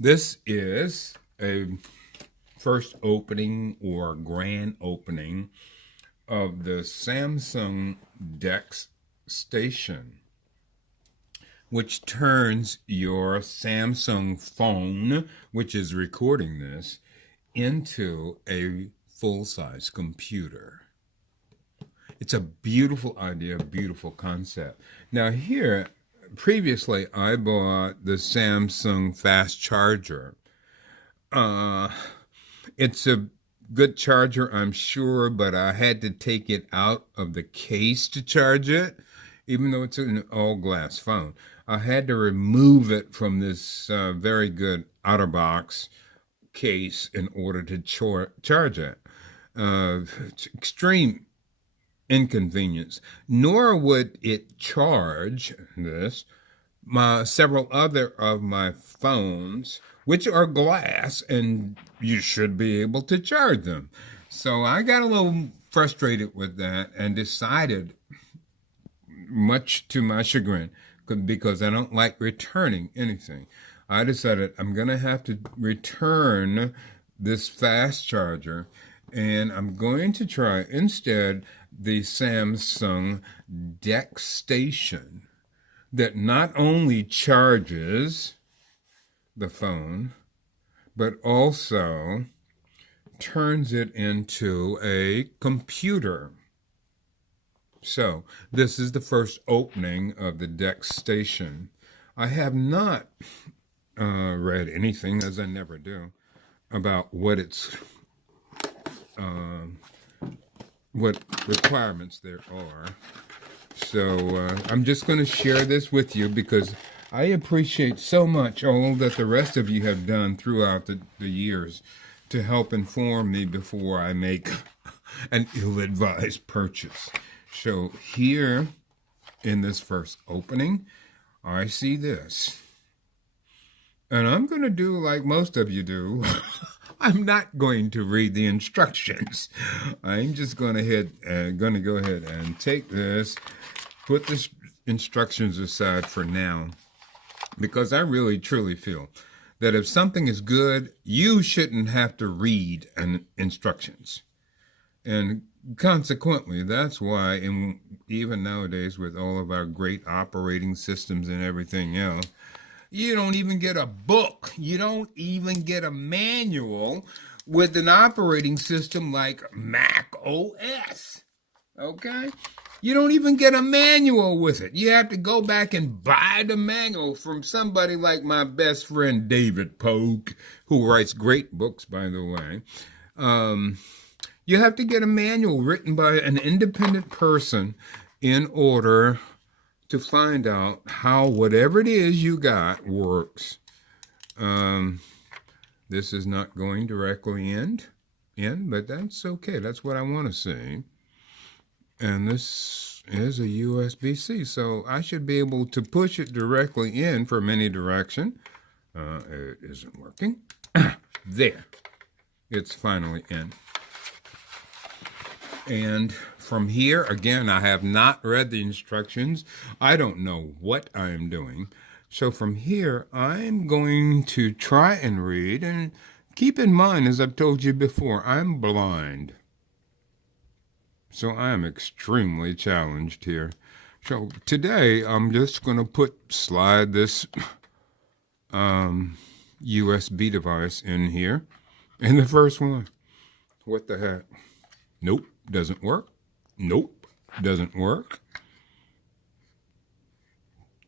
This is a first opening or grand opening of the Samsung DEX Station, which turns your Samsung phone, which is recording this, into a full-size computer. It's a beautiful idea, a beautiful concept. Now here, previously I bought the Samsung fast charger. Uh, it's a good charger, I'm sure, but I had to take it out of the case to charge it, even though it's an all-glass phone. I had to remove it from this very good OtterBox case in order to charge it. It's extreme inconvenience. Nor would it charge this several other of my phones, which are glass, and you should be able to charge them. So I got a little frustrated with that and decided, much to my chagrin, because I don't like returning anything, I decided I'm going to have to return this fast charger, and I'm going to try instead the Samsung DEX Station that not only charges the phone, but also turns it into a computer. So this is the first opening of the DEX Station. I have not read anything, as I never do, about what what requirements there are. So I'm just going to share this with you because I appreciate so much all that the rest of you have done throughout the years to help inform me before I make an ill-advised purchase. So here in this first opening, I see this. And I'm going to do like most of you do. I'm not going to read the instructions. I'm just going to go ahead and take this, put the instructions aside for now, because I really truly feel that if something is good, you shouldn't have to read instructions. And consequently, that's why, even nowadays with all of our great operating systems and everything else, you don't even get a book. You don't even get a manual with an operating system like Mac OS. Okay? You don't even get a manual with it. You have to go back and buy the manual from somebody like my best friend David Pogue, who writes great books, by the way. You have to get a manual written by an independent person in order to find out how whatever it is you got works. This is not going directly in, but that's okay. That's what I want to see. And this is a USB-C, so I should be able to push it directly in from any direction. It isn't working. There. It's finally in. And from here, again, I have not read the instructions. I don't know what I am doing. So from here, I'm going to try and read. And keep in mind, as I've told you before, I'm blind. So I am extremely challenged here. So today, I'm just going to slide this USB device in here. And the first one, what the heck? Nope, doesn't work. Nope, doesn't work.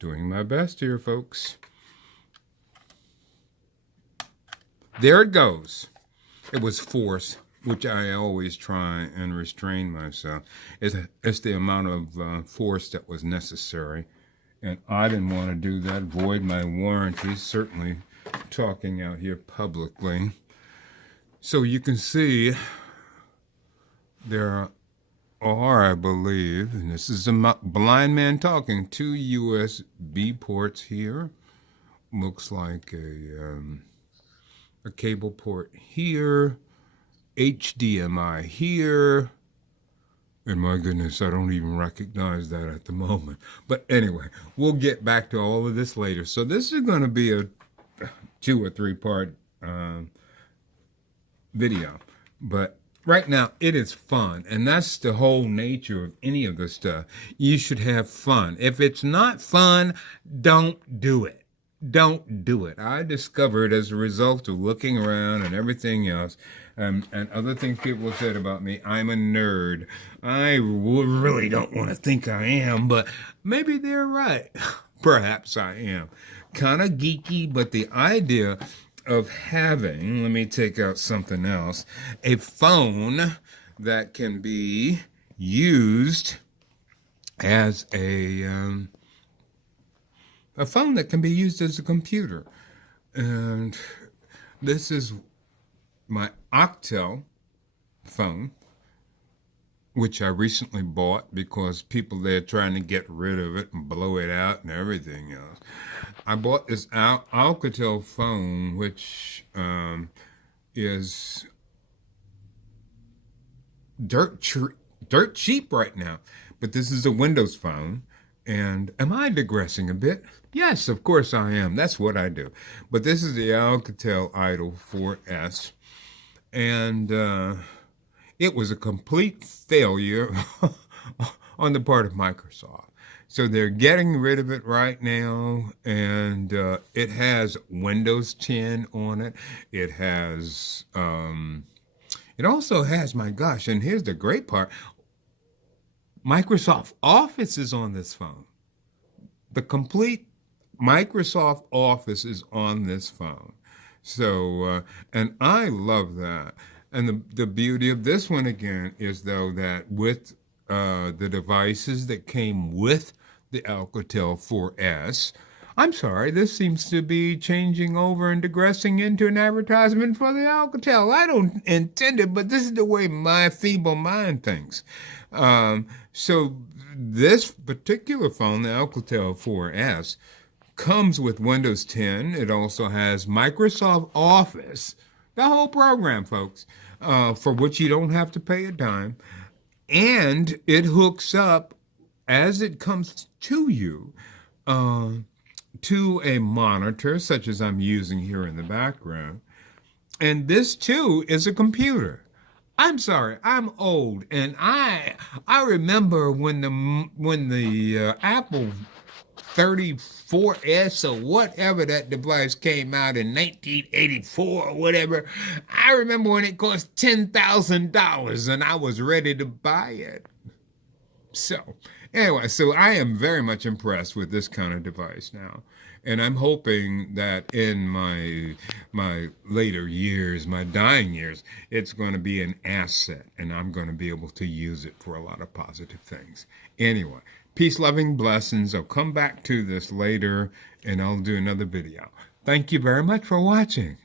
Doing my best here, folks. There it goes. It was force, which I always try and restrain myself. It's the amount of force that was necessary. And I didn't want to do that, void my warranty, certainly talking out here publicly. So you can see there are, I believe, and this is a blind man talking, 2 USB ports here. Looks like a cable port here, HDMI here, and my goodness, I don't even recognize that at the moment. But anyway, we'll get back to all of this later. So this is going to be 2 or 3 part video. But right now, it is fun. And that's the whole nature of any of this stuff. You should have fun. If it's not fun, don't do it. Don't do it. I discovered as a result of looking around and everything else, and other things people have said about me, I'm a nerd. I really don't want to think I am, but maybe they're right. Perhaps I am. Kind of geeky, but the idea of having, let me take out something else, a phone that can be used as a phone that can be used as a computer. And this is my Octel phone, which I recently bought because people there trying to get rid of it and blow it out and everything else. I bought this Alcatel phone, which is dirt cheap right now. But this is a Windows phone. And am I digressing a bit? Yes, of course I am. That's what I do. But this is the Alcatel Idol 4S. And it was a complete failure on the part of Microsoft. So they're getting rid of it right now. And it has Windows 10 on it. It has, it also has, my gosh, and here's the great part, Microsoft Office is on this phone. The complete Microsoft Office is on this phone. So, and I love that. And the beauty of this one, again, is, though, that with the devices that came with the Alcatel 4S, I'm sorry, this seems to be changing over and digressing into an advertisement for the Alcatel. I don't intend it, but this is the way my feeble mind thinks. So this particular phone, the Alcatel 4S, comes with Windows 10. It also has Microsoft Office, the whole program, folks, for which you don't have to pay a dime. And it hooks up, as it comes to you, to a monitor, such as I'm using here in the background. And this, too, is a computer. I'm sorry, I'm old, and I remember when the Apple 34S or whatever that device came out in 1984 or whatever. I remember when it cost $10,000 and I was ready to buy it. So anyway, so I am very much impressed with this kind of device now. And I'm hoping that in my later years, my dying years, it's going to be an asset and I'm going to be able to use it for a lot of positive things. Anyway, peace, loving, blessings. I'll come back to this later and I'll do another video. Thank you very much for watching.